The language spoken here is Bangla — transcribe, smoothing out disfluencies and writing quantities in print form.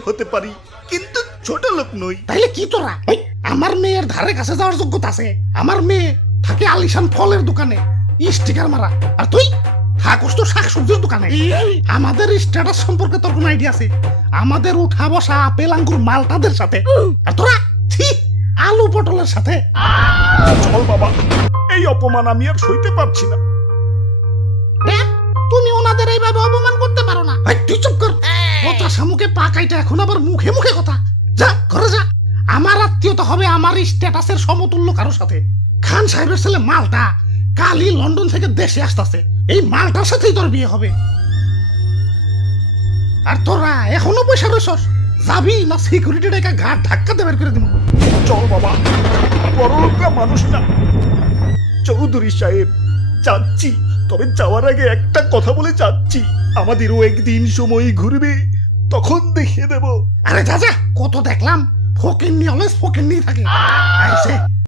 গরিব হতে পারি, কিন্তু ছোট লোক নই। তাইলে কি তোরা আমার মেয়ের ধারে কাছে যাওয়ার যোগ্যতা আছে? আমার মেয়ে থাকে আলিশান ফলের দোকানে স্টিকার মারা, আর তুই থাকস তো শাকসবজির দোকানে। আমাদের স্ট্যাটাস সম্পর্কে তোর কোন আইডিয়া আছে? আমাদের উঠা বসা আপেল আঙ্গুর মালটাদের সাথে, আর তোরা ছি আলু পটলের সাথে। চল বাবা, এই অপমান আমি আর সইতে পারছি না। দেখ, তুমি ওনাদের এইভাবে অপমান করতে পারো না। তুই চুপ কর। কথা সামুকে পা কাইটা এখন আবার মুখে মুখে কথা। যা ঘরে যা। আমার আত্মীয়তা হবে আমার স্ট্যাটাসের সমতুল্য কারোর সাথে। খান সাহেবের ছেলে মালটা কালই লন্ডন থেকে দেশে আসতেছে, এই মালটার সাথেই তোর বিয়ে হবে। আর তোরা এখনো পয়সা রয়েছস, যাবি না সিকিউরিটি ডেকে ঘাট ধাক্কাতে বের করে দিব? চল বাবা, বড়লোকরা মানুষ না। চৌধুরী সাহেব, যাচ্ছি, তবে যাওয়ার আগে একটা কথা বলে যাচ্ছি, আমাদেরও একদিন সময় ঘুরবে, তখন দেখিয়ে দেব। আরে যা যা, কত দেখলাম ফকিন্নি অলওয়েজ ফকিন্নি থাকে। আইছে